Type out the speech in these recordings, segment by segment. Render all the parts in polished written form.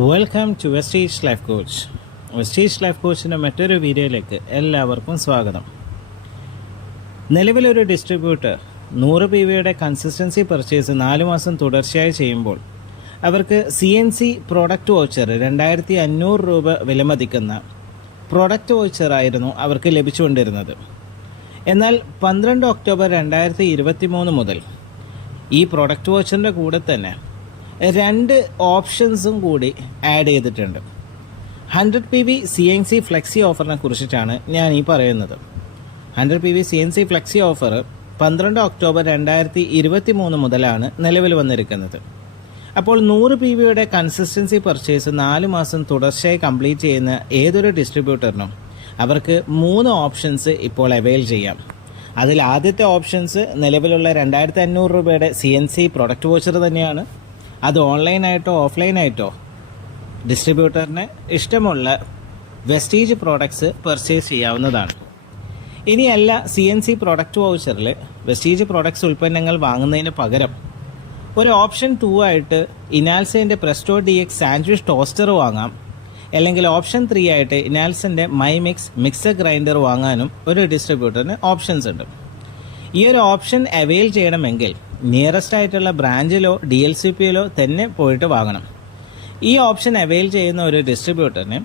Welcome to Vestige life coach. Vestige life കോച്ചിൻ്റെ മറ്റൊരു വീഡിയോയിലേക്ക് എല്ലാവർക്കും സ്വാഗതം. നിലവിലൊരു ഡിസ്ട്രിബ്യൂട്ടർ 100 PVയുടെ കൺസിസ്റ്റൻസി പർച്ചേസ് 4 മാസം തുടർച്ചയായി ചെയ്യുമ്പോൾ അവർക്ക് CNC പ്രോഡക്റ്റ് വൗച്ചർ 2500 രൂപ വിലമതിക്കുന്ന പ്രോഡക്റ്റ് വൗച്ചറായിരുന്നു അവർക്ക് ലഭിച്ചുകൊണ്ടിരുന്നത്. എന്നാൽ 12 ഒക്ടോബർ 2023 മുതൽ ഈ പ്രോഡക്റ്റ് വൗച്ചറിൻ്റെ കൂടെ തന്നെ 2 ഓപ്ഷൻസും കൂടി ആഡ് ചെയ്തിട്ടുണ്ട്. 100 PV CNC ഫ്ലെക്സി ഓഫറിനെ കുറിച്ചിട്ടാണ് ഞാൻ ഈ പറയുന്നത്. 100 PV CNC flexi offer 12 October 2023 മുതലാണ് നിലവിൽ വന്നിരിക്കുന്നത്. അപ്പോൾ 100 PVയുടെ കൺസിസ്റ്റൻസി പർച്ചേസ് 4 മാസം തുടർച്ചയായി കംപ്ലീറ്റ് ചെയ്യുന്ന ഏതൊരു ഡിസ്ട്രിബ്യൂട്ടറിനും അവർക്ക് 3 ഓപ്ഷൻസ് ഇപ്പോൾ അവൈൽ ചെയ്യാം. അതിൽ ആദ്യത്തെ ഓപ്ഷൻസ് നിലവിലുള്ള 2500 രൂപയുടെ CNC പ്രൊഡക്റ്റ് വൗച്ചർ തന്നെയാണ്. അത് ഓൺലൈനായിട്ടോ ഓഫ്ലൈനായിട്ടോ ഡിസ്ട്രിബ്യൂട്ടറിന് ഇഷ്ടമുള്ള വെസ്റ്റീജ് പ്രോഡക്ട്സ് പർച്ചേസ് ചെയ്യാവുന്നതാണ്. ഇനിയല്ല CNC പ്രോഡക്റ്റ് വൗച്ചറിൽ വെസ്റ്റീജ് പ്രോഡക്ട്സ് ഉൽപ്പന്നങ്ങൾ വാങ്ങുന്നതിന് പകരം ഒരു ഓപ്ഷൻ 2 ആയിട്ട് ഇനാൽസേൻ്റെ പ്രസ്റ്റോ DX സാൻഡ്വിച്ച് ടോസ്റ്റർ വാങ്ങാം, അല്ലെങ്കിൽ ഓപ്ഷൻ 3 ആയിട്ട് ഇനാൽസൻ്റെ മൈമിക്സ് മിക്സർ ഗ്രൈൻഡർ വാങ്ങാനും ഒരു ഡിസ്ട്രിബ്യൂട്ടറിന് ഓപ്ഷൻസ് ഉണ്ട്. ഈ ഒരു ഓപ്ഷൻ അവൈൽ ചെയ്യണമെങ്കിൽ നിയറസ്റ്റ് ആയിട്ടുള്ള ബ്രാഞ്ചിലോ DLCPയിലോ തന്നെ പോയിട്ട് വാങ്ങണം. ഈ ഓപ്ഷൻ അവൈൽ ചെയ്യുന്ന ഒരു ഡിസ്ട്രിബ്യൂട്ടറിന്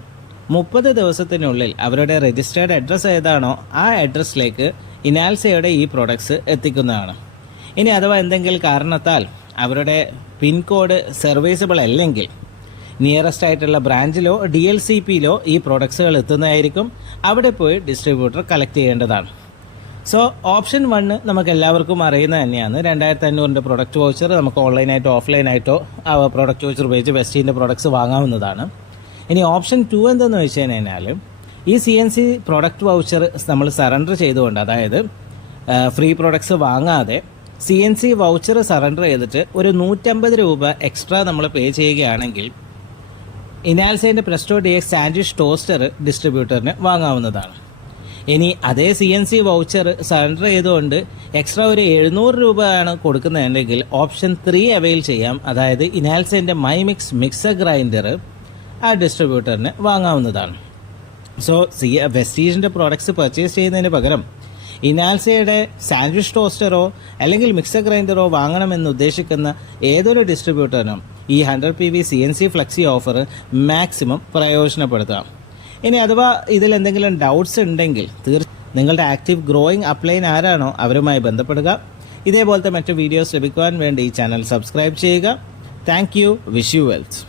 30 ദിവസത്തിനുള്ളിൽ അവരുടെ രജിസ്റ്റേർഡ് അഡ്രസ്സ് ഏതാണോ ആ അഡ്രസ്സിലേക്ക് ഇനാൽസയുടെ ഈ പ്രോഡക്ട്സ് എത്തിക്കുന്നതാണ്. ഇനി അഥവാ എന്തെങ്കിലും കാരണത്താൽ അവരുടെ പിൻകോഡ് സർവീസബിൾ അല്ലെങ്കിൽ നിയറസ്റ്റ് ആയിട്ടുള്ള ബ്രാഞ്ചിലോ DLCPയിലോ ഈ പ്രോഡക്ട്സുകൾ എത്തുന്നതായിരിക്കും. അവിടെ പോയി ഡിസ്ട്രിബ്യൂട്ടർ കളക്ട് ചെയ്യേണ്ടതാണ്. സോ ഓപ്ഷൻ 1 നമുക്ക് എല്ലാവർക്കും അറിയുന്ന തന്നെയാണ്. 2500 പ്രൊഡക്റ്റ് വൗച്ചർ നമുക്ക് ഓൺലൈനായിട്ടോ ഓഫ്ലൈനായിട്ടോ ആ പ്രൊഡക്റ്റ് വൗച്ചർ ഉപയോഗിച്ച് വെസ്റ്റീൻ്റെ പ്രോഡക്ട്സ് വാങ്ങാവുന്നതാണ്. ഇനി ഓപ്ഷൻ 2 എന്തെന്ന് വെച്ച് കഴിഞ്ഞാൽ ഈ CNC പ്രൊഡക്റ്റ് വൗച്ചർ നമ്മൾ സറണ്ടർ ചെയ്തുകൊണ്ട്, അതായത് ഫ്രീ പ്രൊഡക്ട്സ് വാങ്ങാതെ CNC വൗച്ചർ സറണ്ടർ ചെയ്തിട്ട് ഒരു 150 രൂപ എക്സ്ട്രാ നമ്മൾ പേ ചെയ്യുകയാണെങ്കിൽ ഇനാൽസേൻ്റെ പ്രസ്റ്റോ DX സാൻഡ്വിച്ച് ടോസ്റ്റർ ഡിസ്ട്രിബ്യൂട്ടറിന് വാങ്ങാവുന്നതാണ്. ഇനി അതേ CNC വൗച്ചർ സറണ്ടർ ചെയ്തുകൊണ്ട് എക്സ്ട്രാ ഒരു 700 രൂപയാണ് കൊടുക്കുന്നതെങ്കിൽ ഓപ്ഷൻ 3 അവൈൽ ചെയ്യാം. അതായത് ഇനാൽസേൻ്റെ മൈമിക്സ് മിക്സർ ഗ്രൈൻഡർ ആ ഡിസ്ട്രിബ്യൂട്ടറിന് വാങ്ങാവുന്നതാണ്. സോ വെസ്റ്റീജിൻ്റെ പ്രോഡക്ട്സ് പർച്ചേസ് ചെയ്യുന്നതിന് പകരം ഇനാൽസയുടെ സാൻഡ്വിച്ച് ടോസ്റ്ററോ അല്ലെങ്കിൽ മിക്സർ ഗ്രൈൻഡറോ വാങ്ങണമെന്ന് ഉദ്ദേശിക്കുന്ന ഏതൊരു ഡിസ്ട്രിബ്യൂട്ടറിനും ഈ 100 PV CNC flexi offer maximum പ്രയോജനപ്പെടുത്താം. ഇനി അഥവാ ഇതിൽ എന്തെങ്കിലും ഡൗട്ട്സ് ഉണ്ടെങ്കിൽ നിങ്ങളുടെ ആക്റ്റീവ് ഗ്രോയിങ് അപ്ലൈൻ ആരാണോ അവരുമായി ബന്ധപ്പെടുക. ഇതേപോലത്തെ മറ്റു വീഡിയോസ് ലഭിക്കുവാൻ വേണ്ടി ഈ ചാനൽ സബ്സ്ക്രൈബ് ചെയ്യുക. Thank you. Wish you wealth.